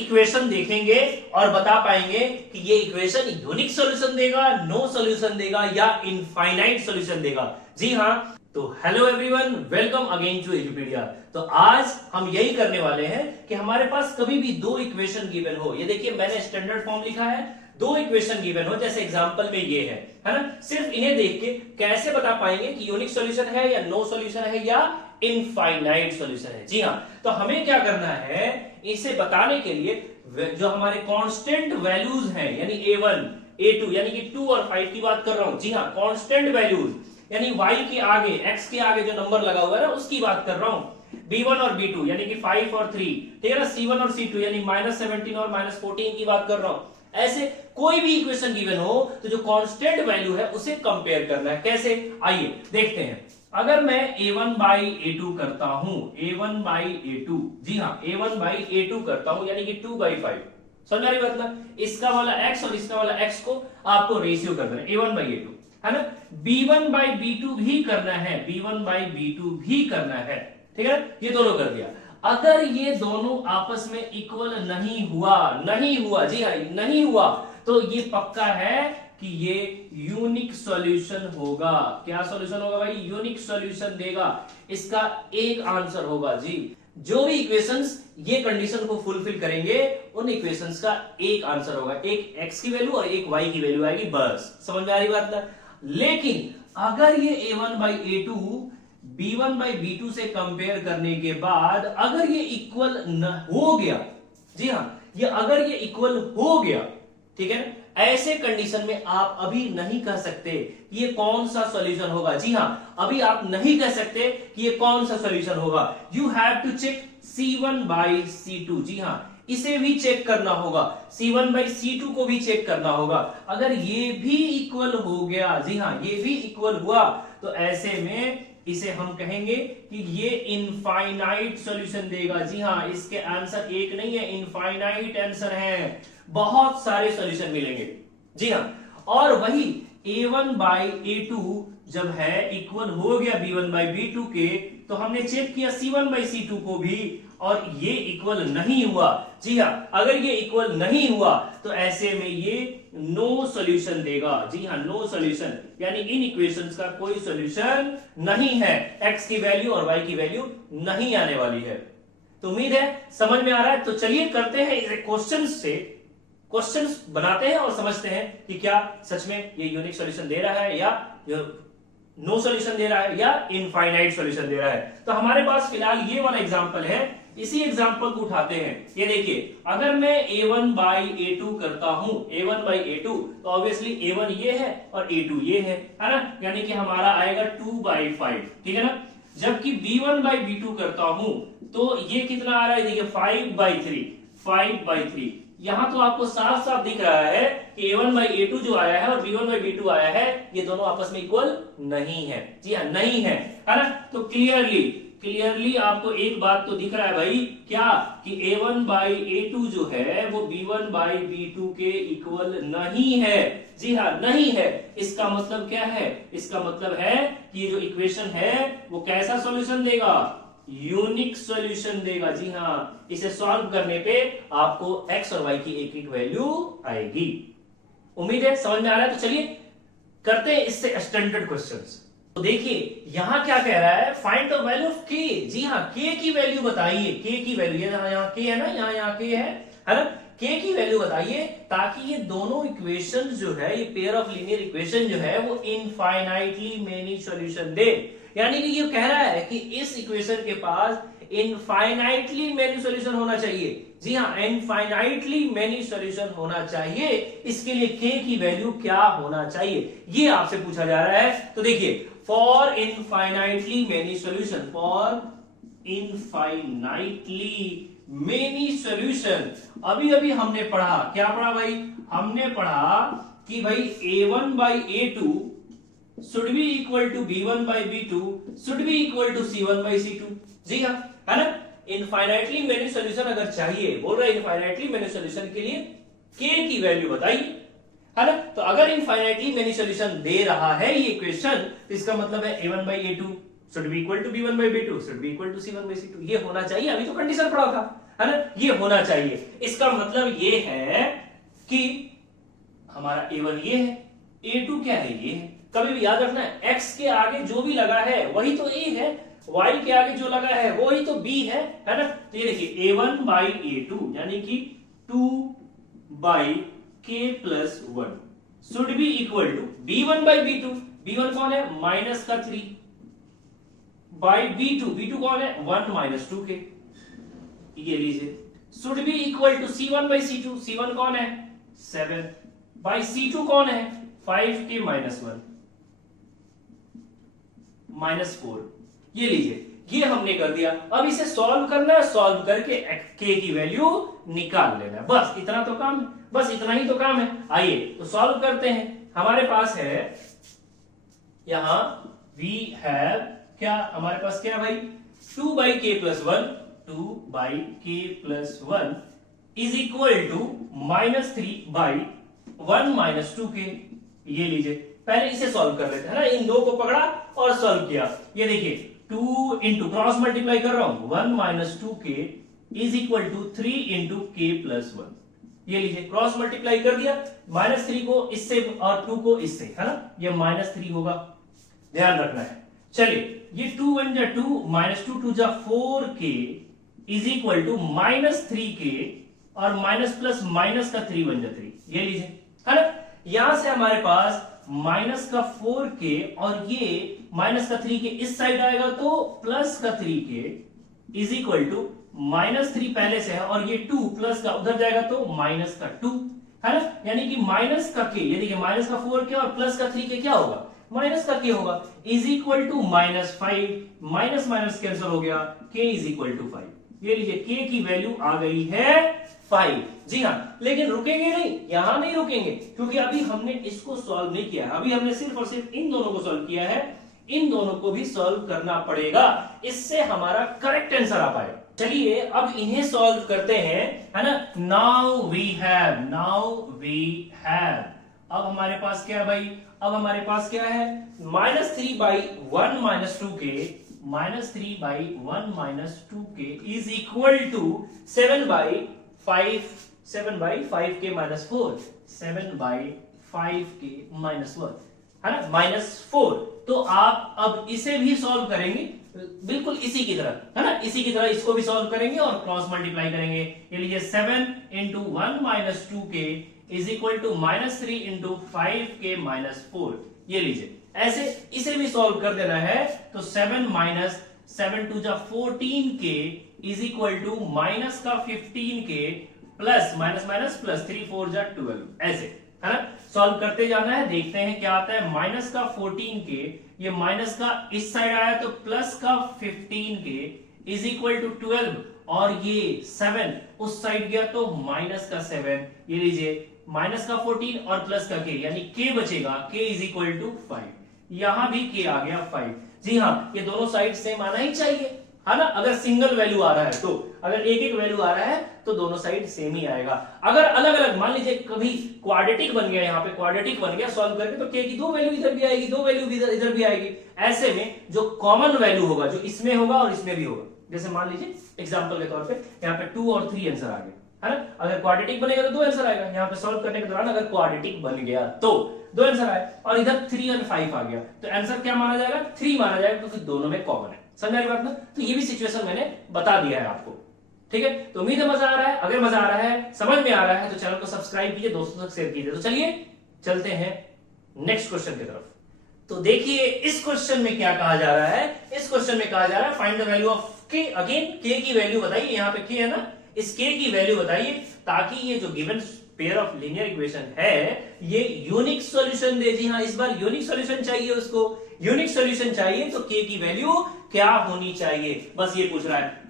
Equation देखेंगे और बता पाएंगे कि ये इक्वेशन यूनिक सॉल्यूशन देगा, नो सॉल्यूशन देगा या इनफाइनाइट सॉल्यूशन देगा। जी हाँ, तो hello everyone, welcome again to Edupedia. तो आज हम यही करने वाले हैं कि हमारे पास कभी भी दो इक्वेशन गिवन हो, ये देखिए मैंने स्टैंडर्ड फॉर्म लिखा है, दो इक्वेशन गिवन हो जैसे एग्जांपल में ये है ना, सिर्फ इन्हें देख के कैसे बता पाएंगे कि यूनिक सॉल्यूशन है या नो सॉल्यूशन है या इनफाइनाइट सॉल्यूशन है। जी हाँ, तो हमें क्या करना है, इसे बताने के लिए जो हमारे कांस्टेंट वैल्यूज हैं यानी A1, A2 यानी कि 2 और 5 की बात कर रहा हूं। जी हाँ, कांस्टेंट वैल्यूज यानी y के आगे, x के आगे जो नंबर लगा हुआ है ना उसकी बात कर रहा हूं। B1 और B2 यानी कि 5 और 3, ठीक है ना, C1 और C2 यानी -17 और -14 की बात कर रहा हूं। ऐसे कोई भी इक्वेशन गिवन हो तो जो कांस्टेंट वैल्यू है उसे कंपेयर करना है। कैसे, आइए देखते हैं। अगर मैं A1 by A2 करता हूं, A1 by A2, जी हाँ A1 by A2 करता हूं यानी कि 2 by 5, समझ आ रही बात ना, इसका वाला x और इसका वाला x को आपको रेशियो कर देना A1 by A2, है ना। B1 by B2 भी करना है, B1 by B2 भी करना है, ठीक है ना, ये दोनों कर दिया। अगर ये दोनों आपस में इक्वल नहीं हुआ, जी हाँ नहीं हुआ, तो ये पक्का है कि ये यूनिक सॉल्यूशन होगा। क्या सॉल्यूशन होगा भाई? यूनिक सॉल्यूशन देगा। इसका एक आंसर होगा जी। जो भी इक्वेशंस ये कंडीशन को फुलफिल करेंगे उन इक्वेशंस का एक आंसर होगा, एक x की वैल्यू और एक y की वैल्यू आएगी, बस। समझ में आ रही बात ना। लेकिन अगर ये A1 by A2 B1 by B2 से कंपेयर करने के बाद अगर ये इक्वल न हो गया, जी हां, ये अगर ये इक्वल हो गया, ठीक है ना, ऐसे कंडीशन में आप अभी नहीं कह सकते कि ये कौन सा सॉल्यूशन होगा। जी हां, अभी आप नहीं कह सकते कि ये कौन सा सॉल्यूशन होगा। You have to check C1 by C2, जी हां, इसे भी चेक करना होगा, C1 by C2 को भी चेक करना होगा। अगर ये भी इक्वल हो गया, जी हां ये भी इक्वल हुआ, तो ऐसे में इसे हम कहेंगे कि ये इनफाइनाइट सॉल्यूशन देगा। जी हां, इसके आंसर एक नहीं है, इनफाइनाइट आंसर है, बहुत सारे सॉल्यूशन मिलेंगे। जी हां, और वही A1 by A2 जब है इक्वल हो गया B1 by B2 के, तो हमने चेक किया C1 by C2 को भी और ये इक्वल नहीं हुआ। जी हां, अगर ये इक्वल नहीं हुआ तो ऐसे में ये नो सॉल्यूशन देगा। जी हां, नो सॉल्यूशन यानी इन इक्वेशंस का कोई सॉल्यूशन नहीं है, x की वैल्यू और y की वैल्यू नहीं आने वाली है। तो उम्मीद है समझ में आ रहा है। तो चलिए करते हैं इसे क्वेश्चंस बनाते हैं और समझते हैं कि क्या सच में ये यूनिक सॉल्यूशन दे रहा है या नो सॉल्यूशन दे रहा है या इनफाइनाइट सॉल्यूशन दे रहा है। तो हमारे पास फिलहाल ये वाला एग्जांपल है, इसी एग्जांपल को उठाते हैं। ये देखिए, अगर मैं A1 by A2 करता हूं, A1 by A2, तो ऑब्वियसली A1 ये है और A2 ये है ना, यानी कि हमारा आएगा 2 by 5, ठीक है ना। जबकि B1 by B2 करता हूं तो ये कितना आ रहा है, देखिए 5 by 3। यहां तो आपको साफ साफ दिख रहा है कि A1 by A2 जो आया है और B1 by B2 आया है, ये दोनों आपस में इक्वल नहीं है। जी हाँ, नहीं है ना। तो क्लियरली आपको एक बात तो दिख रहा है भाई, क्या कि A1 by A2 जो है वो B1 by B2 के इक्वल नहीं है। जी हाँ, नहीं है। इसका मतलब क्या है? इसका मतलब है कि ये जो इक्वेशन है वो कैसा सॉल्यूशन देगा? यूनिक सॉल्यूशन देगा। जी हाँ, इसे सॉल्व करने पे आपको x और y की एक एक वैल्यू आएगी। उम्मीद है समझ में आ रहा है। तो चलिए करते हैं इससे स्टैंडर्ड क्वेश्चंस। तो देखिए यहां क्या कह रहा है, find the value of k। जी हाँ, k की वैल्यू बताइए, k की वैल्यू, यहाँ k है ना, यहाँ k है ना, k की वैल्यू बताइए ताकि ये दोनों इक्वेशन जो है, ये पेयर ऑफ लीनियर इक्वेशन जो है वो इनफाइनाइटली मेनी सॉल्यूशन दे। यानी कि ये कह रहा है कि इस इक्वेशन के पास इनफाइनाइटली मेनी सॉल्यूशन होना चाहिए। जी हाँ, इनफाइनाइटली मेनी सॉल्यूशन होना चाहिए। इसके लिए k की वैल्यू क्या होना चाहिए, ये आपसे पूछा जा रहा है। तो देखिए, for infinitely many solution, for infinitely many solution, अभी अभी हमने पढ़ा, क्या पढ़ा भाई? हमने पढ़ा कि भाई A1 by A2 should be equal to B1 by B2 should be equal to C1 by C2। जी हाँ, है ना। इनफाइनाइटली मेनी सॉल्यूशन अगर चाहिए, बोल रहा है इनफाइनाइटली मेनी सॉल्यूशन के लिए k की वैल्यू बताइए, है ना। तो अगर इनफाइनाइटली मेनी सॉल्यूशन दे रहा है ये इक्वेशन, तो इसका मतलब है A1 by A2 should be equal to B1 by B2 should be equal to C1 by C2, ये होना चाहिए। अभी तो कंडीशन पढ़ा था, है ना, ये होना चाहिए। इसका मतलब ये है कि हमारा A1 ये है, A2 क्या है, ये है। कभी भी याद रखना है x के आगे जो भी लगा है वही तो A है, y के आगे जो लगा है वही तो B है ना। तो ये देखिए A1 by A2 यानी कि 2 by k plus 1 should be equal to B1 by B2। B1 कौन है, माइनस का 3 by B2, B2 कौन है, 1 minus 2k। ये लीजिए should be equal to C1 by C2। C1 कौन है, 7 by C2 कौन है, 5k minus 1 minus 4। ये लीजिए, ये हमने कर दिया। अब इसे सॉल्व करना है, सॉल्व करके k की वैल्यू निकाल लेना है, बस इतना तो काम है, बस इतना ही तो काम है। आइए तो सॉल्व करते हैं। हमारे पास है यहां वी हैव क्या, हमारे पास क्या है भाई, 2 by k plus 1, 2 by k plus 1 is equal to -3 by 1 minus 2k। ये लीजिए, पहले इसे सॉल्व कर लेते हैं ना, इन दो को पकड़ा और सॉल्व किया। ये देखिए 2 इंटू क्रॉस मल्टीप्लाई कर रहा हूं, 1 minus 2k is equal to 3 into k plus 1। ये लीजिए क्रॉस मल्टीप्लाई कर दिया, -3 को इससे और 2 को इससे, है ना, ये -3 होगा, ध्यान रखना है। चलिए ये 2 1 जा 2, -2 2 जा 4k is equal to -3k और माइनस प्लस माइनस का 3 1 जा 3। ये लीजिए, है ना, यहां से हमारे पास माइनस का 4k और ये माइनस का 3k इस साइड आएगा तो प्लस का 3k इज इक्वल टू -3 पहले से है और ये 2 प्लस का उधर जाएगा तो माइनस का 2, है ना, यानी कि माइनस का k, ये देखिए माइनस का 4k और प्लस का 3k क्या होगा, माइनस का k होगा, is equal to -5, minus minus cancel हो गया, k इज इक्वल टू 5। ये लीजिए k की वैल्यू आ गई है 5। जी हाँ, लेकिन रुकेंगे नहीं, यहां नहीं रुकेंगे, क्योंकि अभी हमने इसको सॉल्व नहीं किया है, अभी हमने सिर्फ और सिर्फ इन दोनों को सॉल्व किया है, इन दोनों को भी सॉल्व करना पड़ेगा, इससे हमारा करेक्ट आंसर आ पाएगा। चलिए अब इन्हें सॉल्व करते हैं, है ना। नाउ वी हैव, अब हमारे पास क्या है भाई, अब हमारे पास क्या है, -3 by 1 minus 2k, -3 by 1 minus 2k is equal to 7 by 5k minus 4, 7 by 5k minus 1, है ना, -4। तो आप अब इसे भी सॉल्व करेंगे बिल्कुल इसी की तरह, है ना, इसी की तरह इसको भी सॉल्व करेंगे और क्रॉस मल्टीप्लाई करेंगे। ये लीजिए 7 into 1 minus 2k is equal to -3 into 5k minus 4। ये लीजिए ऐसे इसे भी सॉल्व कर देना है, तो 7 minus 7 2 जा 14k is equal to minus का 15k plus minus minus plus 3 4 जा 12, ऐसे, है ना, सॉल्व करते जाना है, देखते हैं क्या आता है। माइनस का 14k, ये माइनस का इस साइड आया तो प्लस का 15k इज इक्वल टू 12 और ये 7 उस साइड गया तो माइनस का 7। ये लीजिए माइनस का 14 और प्लस का k, यानी k बचेगा, k इज इक्वल टू 5। यहां भी k आ गया 5। जी हाँ, ये दोनों साइड सेम आना ही चाहिए, है ना, अगर सिंगल वैल्यू आ रहा है तो, अगर एक एक वैल्यू आ रहा है तो दोनों साइड सेम ही आएगा। अगर अलग अलग, मान लीजिए कभी क्वाड्रेटिक बन गया, यहाँ पे क्वाड्रेटिक बन गया, सॉल्व करके तो k की 2 वैल्यू इधर भी आएगी, 2 वैल्यू इधर भी आएगी। ऐसे में जो कॉमन वैल्यू होगा, जो इसमें होगा और इसमें भी होगा, जैसे मान लीजिए एग्जांपल के तौर पे यहाँ पे 2 और 3 आंसर आ गए, है ना, अगर क्वाड्रेटिक बनेगा तो 2 आंसर आएगा। यहाँ पे सॉल्व करने के दौरान अगर क्वाड्रेटिक बन गया तो 2 आंसर आए और इधर 3 और 5 आ गया तो आंसर क्या माना जाएगा, 3 माना जाएगा, क्योंकि दोनों में कॉमन है। समझ बात ना, तो ये भी सिचुएशन मैंने बता दिया है आपको, ठीक है। तो उम्मीद है मजा आ रहा है, अगर मजा आ रहा है, समझ में आ रहा है तो चैनल को सब्सक्राइब कीजिए, दोस्तों तक शेयर कीजिए। तो चलिए चलते हैं नेक्स्ट क्वेश्चन की तरफ। तो देखिए इस क्वेश्चन में क्या कहा जा रहा है, इस क्वेश्चन में कहा जा रहा है find the value of k। Again k की वैल्यू बताइए, यहाँ पे k है ना, इस k की वैल्यू बताइए ताकि ये जो given pair of linear equation है ये यूनिक सॉल्यूशन दे। जी हाँ, इस बार यूनिक सॉल्यूशन चाहिए उसको, यूनिक सॉल्यूशन चाहिए तो k की वैल्यू क्या होनी चाहिए, बस ये पूछ रहा है।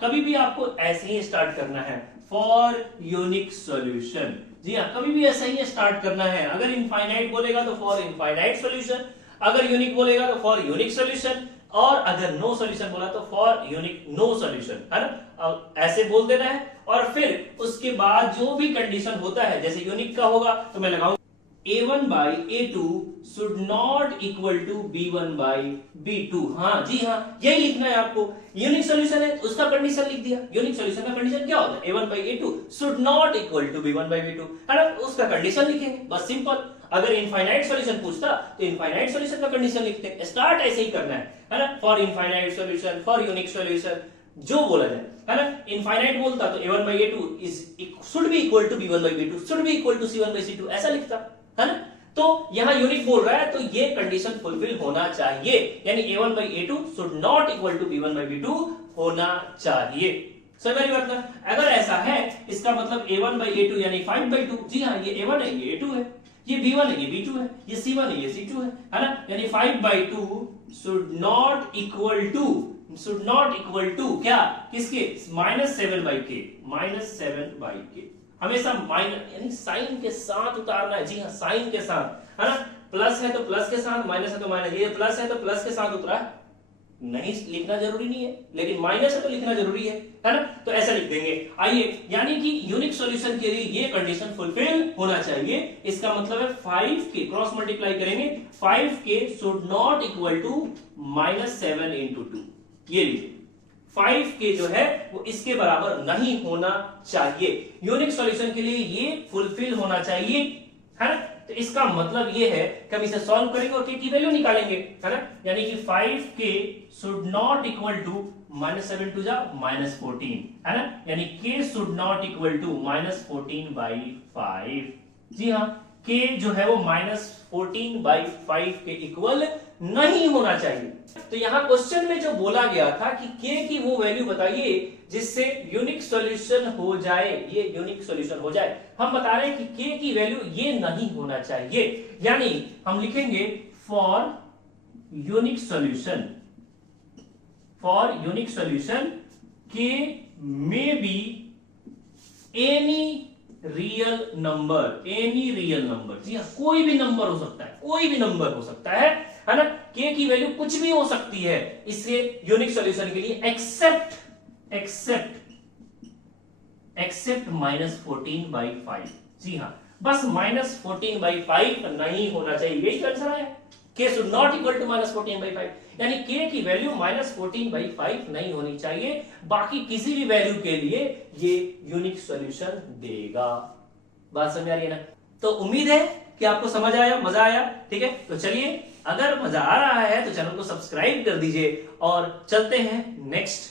कभी भी आपको ऐसे ही स्टार्ट करना है, फॉर यूनिक सॉल्यूशन। जी हाँ, कभी भी ऐसा ही स्टार्ट करना है। अगर इनफाइनाइट बोलेगा तो फॉर इनफाइनाइट सॉल्यूशन, अगर यूनिक बोलेगा तो फॉर यूनिक सॉल्यूशन, और अगर नो सॉल्यूशन बोला तो फॉर यूनिक नो सॉल्यूशन, है ना, ऐसे बोल देना है। और फिर उसके बाद जो भी कंडीशन होता है, जैसे यूनिक का होगा तो मैं लगाऊंगा a1 by a2 should not equal to b1 by b2। हाँ जी हाँ, यही लिखना है आपको। यूनिक सॉल्यूशन है तो उसका कंडीशन लिख दिया। यूनिक सॉल्यूशन का कंडीशन क्या होता है? a1 by a2 should not equal to b1 by b2, है ना? उसका कंडीशन लिखेंगे, बस सिंपल। अगर इनफाइनाइट सॉल्यूशन पूछता तो इनफाइनाइट सॉल्यूशन का कंडीशन लिखते। स्टार्ट ऐसे ही करना है ना? For infinite solution, for unique solution, जो बोला जाए, है ना? इनफाइनाइट बोलता तो a1 by a2 should be equal to b1 by b2 should be equal to c1 by c2, ऐसा लिखता, है ना? तो यहां यूनिक बोल रहा है तो ये कंडीशन फुलफिल होना चाहिए, यानी a1 by a2 should not equal to b1 by b2 होना चाहिए। समझ मेरी बात ना? अगर ऐसा है इसका मतलब a1 by a2 यानी 5 by 2। जी हाँ, ये a1 है, ये a2 है, ये b1 है, ये b2 है, ये c1 है, ये c2 है ना? यानी 5 by 2 should not equal to क्या? किसके? -7 by k, -7 by k। हमेशा माइनस यानी साइन के साथ उतारना है। जी हाँ, साइन के साथ, है ना? प्लस है तो प्लस के साथ, माइनस है तो माइनस। ये प्लस है तो प्लस के साथ उतरा, नहीं लिखना जरूरी नहीं है, लेकिन माइनस है तो लिखना जरूरी है ना? तो ऐसा लिख देंगे। आइए, यानी कि यूनिक सॉल्यूशन के लिए ये कंडीशन फुलफिल होना चाहिए। इसका मतलब है 5 के क्रॉस मल्टीप्लाई करेंगे, 5 k should not equal to -7 into 2। ये लीजिए, 5 के जो है वो इसके बराबर नहीं होना चाहिए। यूनिक सॉल्यूशन के लिए ये फुलफिल होना चाहिए, है ना? तो इसका मतलब ये है कि हम इसे सॉल्व करेंगे और के की वैल्यू निकालेंगे, है ना? यानी कि 5 k should not equal to -7 टू जा -14, है ना? यानी k should not equal to -14 by 5। जी हाँ, के जो है वो -14 by 5 के इक्वल नहीं होना चाहिए। तो यहां क्वेश्चन में जो बोला गया था कि के की वो वैल्यू बताइए जिससे यूनिक सॉल्यूशन हो जाए, ये यूनिक सॉल्यूशन हो जाए। हम बता रहे हैं कि के की वैल्यू ये नहीं होना चाहिए, यानी हम लिखेंगे फॉर यूनिक सॉल्यूशन के may be any real number. जी हाँ, कोई भी नंबर हो सकता है, कोई भी नंबर हो सकता है ना? के की वैल्यू कुछ भी हो सकती है, इसलिए यूनिक सॉल्यूशन के लिए एक्सेप्ट -14 by 5। जी हाँ, बस -14 by 5 नहीं होना चाहिए, यही आंसर है। K should not equal to -14 by 5, यानी के की वैल्यू -14 by 5 नहीं होनी चाहिए। बाकी किसी भी वैल्यू के लिए ये यूनिक सॉल्यूशन देगा। बात समझ आ रही है ना? तो उम्मीद है कि आपको समझ आया, मजा आया। ठीक है, तो चलिए, अगर मजा आ रहा है तो चैनल को सब्सक्राइब कर दीजिए और चलते हैं नेक्स्ट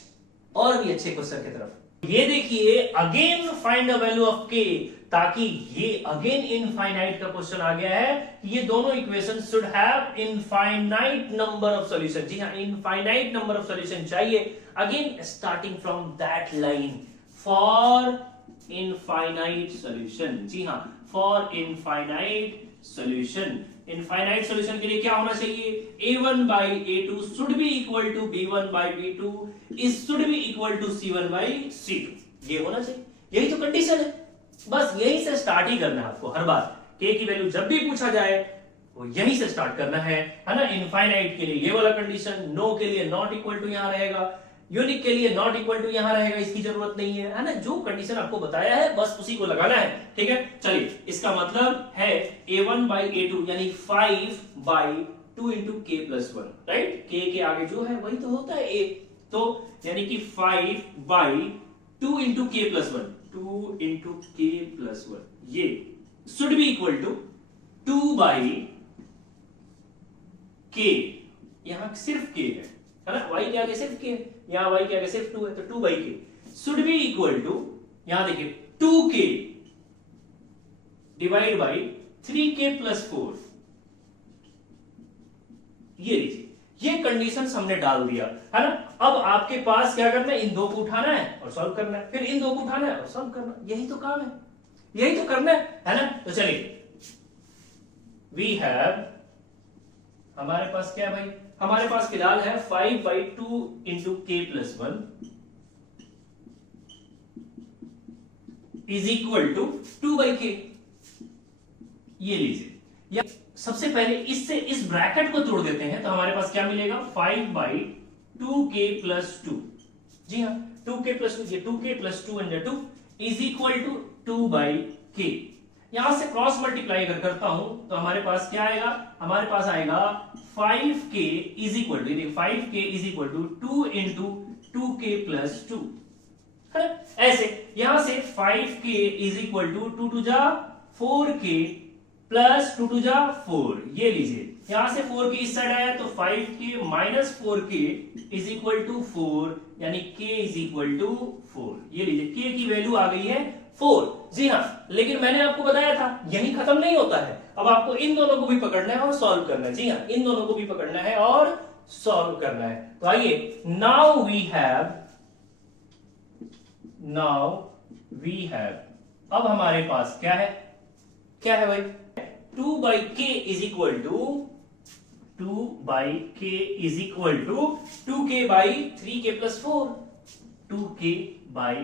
और भी अच्छे क्वेश्चन की तरफ। ये देखिए, again find the value of K, ताकि ये अगेन इनफाइनाइट का क्वेश्चन आ गया है। ये दोनों equation should have infinite number of solution. जी हाँ, इनफाइनाइट नंबर ऑफ सॉल्यूशन चाहिए। Again starting from that line, for infinite solution. जी हाँ, for infinite solution. Infinite solution के लिए क्या होना चाहिए? a1 by a2 should be equal to b1 by b2 is should be equal to c1 by c2। ये होना चाहिए, यही तो कंडीशन है। बस यही से स्टार्ट ही करना है आपको हर बार। k की वैल्यू जब भी पूछा जाए वो यही से स्टार्ट करना है ना? इनफाइनाइट के लिए ये वाला कंडीशन, नो के लिए नॉट इक्वल टू यहां रहेगा, यूनिक के लिए नॉट इक्वल टू यहां रहेगा, इसकी जरूरत नहीं है ना? जो कंडीशन आपको बताया है बस उसी को लगाना है। ठीक है, चलिए, इसका मतलब है a1 by a2 यानी 5 by 2 into k plus 1, right? k के आगे जो है वही तो होता है a, तो यानी कि 5 by 2 into k plus 1, 2 into k plus 1, ये should be equal to 2 by k। यहां सिर्फ k है ना? y के आगे सिर्फ k है, यहां y के आगे सिर्फ 2 है, तो 2 by k should be equal to, यहां देखिए 2k divide by 3k plus 4। ये लीजिए, ये कंडीशंस हमने डाल दिया, है ना? अब आपके पास क्या करना है? इन दो को उठाना है और सॉल्व करना है, फिर इन दो को उठाना है और सॉल्व करना है। यही तो काम है, यही तो करना है ना? तो चलिए, वी हैव, हमारे पास क्या है भाई? हमारे पास फिलहाल है 5 by 2 into k plus 1 is equal to 2 by k। ये लीजिए, या सबसे पहले इससे इस ब्रैकेट को तोड़ देते हैं तो हमारे पास क्या मिलेगा? 5 by 2k plus 2। जी हाँ, 2k plus 2, ये 2k plus 2 under 2 is equal to 2 by k। यहां से क्रॉस मल्टीप्लाई अगर करता हूं तो हमारे पास क्या आएगा, हमारे पास आएगा 5k इज इक्वल टू, देखिए 5k is equal to 2 into 2k plus 2 है ना। ऐसे यहां से 5k is equal to 2 to जा 4k प्लस 2 टू जा 4, ये लीजिए यहां से 4k इस साइड आया तो 5k minus 4k is equal to 4, यानी k इज इक्वल टू 4, ये लीजिए k की वैल्यू आ गई है 4। जी हाँ, लेकिन मैंने आपको बताया था यही खत्म नहीं होता है, अब आपको इन दोनों को भी पकड़ना है और सॉल्व करना है। जी हाँ, इन दोनों को भी पकड़ना है और सॉल्व करना है। तो आइए, नाउ वी हैव, अब हमारे पास क्या है, क्या है भाई, 2 by k is equal to 2 by k is equal to 2k by 3k plus 4, 2k by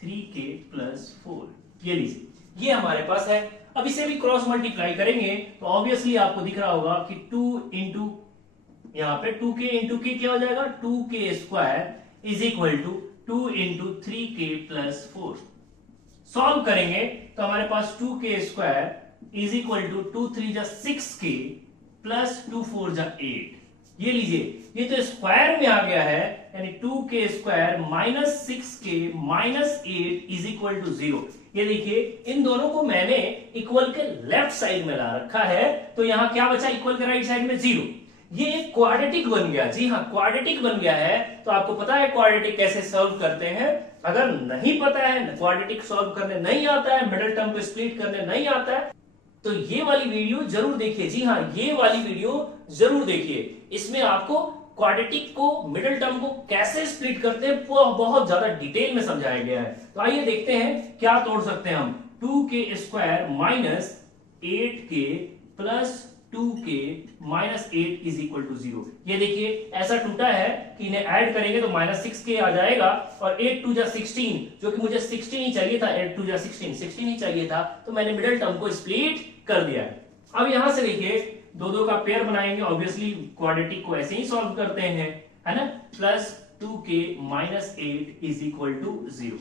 3k plus 4, ये लीजिए ये हमारे पास है। अब इसे भी क्रॉस मल्टीप्लाई करेंगे तो ऑब्वियसली आपको दिख रहा होगा कि 2 इंटू यहां पे 2k इंटू k क्या हो जाएगा, 2k square is equal to 2 into 3k plus 4। Solve करेंगे तो हमारे पास 2k square is equal to 2 3 जा 6k प्लस 2 4 जा 8, ये लीजिए ये तो स्क्वायर में आ गया है, यानी 2k square minus 6k minus 8 is equal to 0। ये देखिए इन दोनों को मैंने इक्वल के लेफ्ट साइड में ला रखा है, तो यहां क्या बचा, इक्वल के राइट साइड में 0, ये एक क्वाड्रेटिक बन गया। जी हाँ, क्वाड्रेटिक बन गया है। तो आपको पता है क्वाड्रेटिक कैसे सॉल्व करते हैं, अगर नहीं पता है, क्वाड्रेटिक सॉल्व करने नहीं आता है, मिडिल टर्म को स्प्लिट करने नहीं आता है, तो ये वाली वीडियो जरूर देखिए। जी हाँ, ये वाली वीडियो जरूर देखिए, इसमें आपको क्वाड्रेटिक को, मिडिल टर्म को कैसे स्प्लिट करते हैं वो बहुत ज्यादा डिटेल में समझाया गया है। तो आइए देखते हैं क्या तोड़ सकते हैं हम, 2k square minus 8k plus 2k minus 8 is equal to 0। ये देखिए ऐसा टूटा है कि इन्हें ऐड करेंगे तो माइनस 6k आ जाएगा, और 8 2 जा 16, जो कि मुझे 16 ही चाहिए था, 8 2 जा 16 ही चाहिए था, तो मैंने मिडिल टर्म को स्प्लिट कर दिया है। अब यहां से देखिए दो दो का पेयर बनाएंगे, ऑब्वियसली क्वाड्रेटिक को ऐसे ही सॉल्व करते हैं, है ना, plus 2k minus 8 is equal to 0,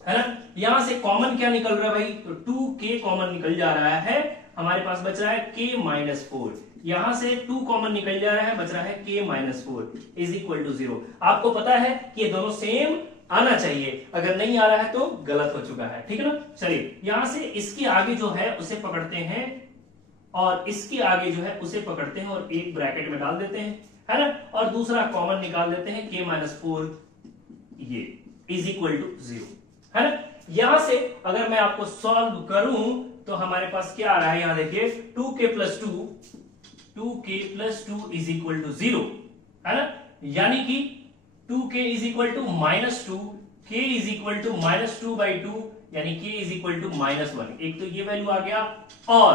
है ना। यहां से कॉमन क्या निकल रहा है भाई, तो 2k कॉमन निकल जा रहा है, हमारे पास बच रहा है k माइनस 4, यहां से 2 कॉमन निकल जा रहा है, बच रहा है k minus 4 is equal to 0। आपको पता है कि ये दोनों सेम आना चाहिए, अगर नहीं आ रहा है तो गलत हो चुका है, ठीक है ना। चलिए यहां से इसके आगे जो है उसे पकड़ते हैं और इसके आगे जो है उसे पकड़ते हैं और एक ब्रैकेट में डाल देते हैं, है ना, और दूसरा कॉमन निकाल देते हैं, k माइनस 4 ये इज इक्वल टू 0, है ना। यहां से अगर मैं आपको सॉल्व करूं तो हमारे पास क्या आ रहा है, यहां देखिए 2k plus 2 is equal to 0, है ना, यानी कि 2k is equal to minus 2, k is equal to minus 2 by 2, यानी k is equal to minus 1। एक तो ये वैल्यू आ गया और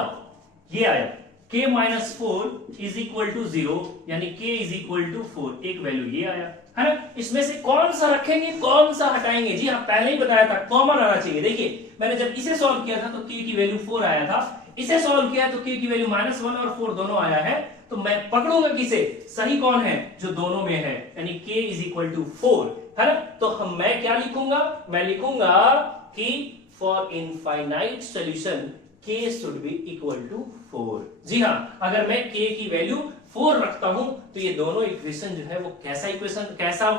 ये आया k minus 4 is equal to 0, यानी k इज इक्वल टू 4, एक वैल्यू ये आया, है ना। इसमें से कौन सा रखेंगे कौन सा हटाएंगे, जी हाँ पहले ही बताया था कॉमन आना चाहिए। देखिए मैंने जब इसे सॉल्व किया था तो k की वैल्यू 4 आया था, इसे सॉल्व किया तो k की वैल्यू माइनस 1 और 4 दोनों आया है, तो मैं पकड़ूंगा किसे, सही कौन है, जो दोनों में है, यानी k इज इक्वल टू 4, है ना। तो मैं क्या लिखूंगा, मैं लिखूंगा कि for infinite solution k should be equal to 4। जी हाँ, अगर मैं k की वैल्यू 4 रखता हूं तो ये दोनों इक्वेशन जो है वो कैसा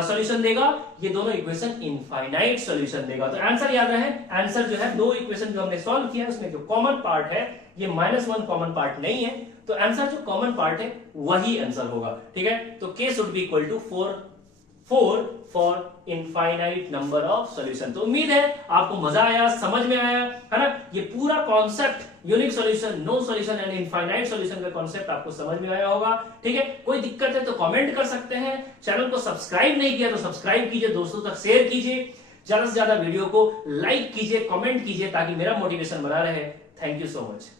सॉल्यूशन देगा, ये दोनों इक्वेशन इनफाइनाइट सॉल्यूशन देगा। तो आंसर याद रहे, आंसर जो है दो इक्वेशन जो हमने सॉल्व किया है उसमें जो कॉमन पार्ट है ये -1 कॉमन पार्ट नहीं है, तो आंसर जो कॉमन पार्ट है वही आंसर होगा, ठीक है। तो k should be equal to 4 for infinite number of solution. तो उम्मीद है आपको मजा आया, समझ में आया, है ना। ये पूरा concept unique solution, no solution and infinite solution का कॉन्सेप्ट आपको समझ में आया होगा, ठीक है। कोई दिक्कत है तो कमेंट कर सकते हैं, चैनल को सब्सक्राइब नहीं किया तो सब्सक्राइब कीजिए, दोस्तों तक शेयर कीजिए, ज्यादा से ज्यादा वीडियो को लाइक कीजिए, कमेंट कीजिए, ताकि मेरा मोटिवेशन बना रहे। Thank you so much.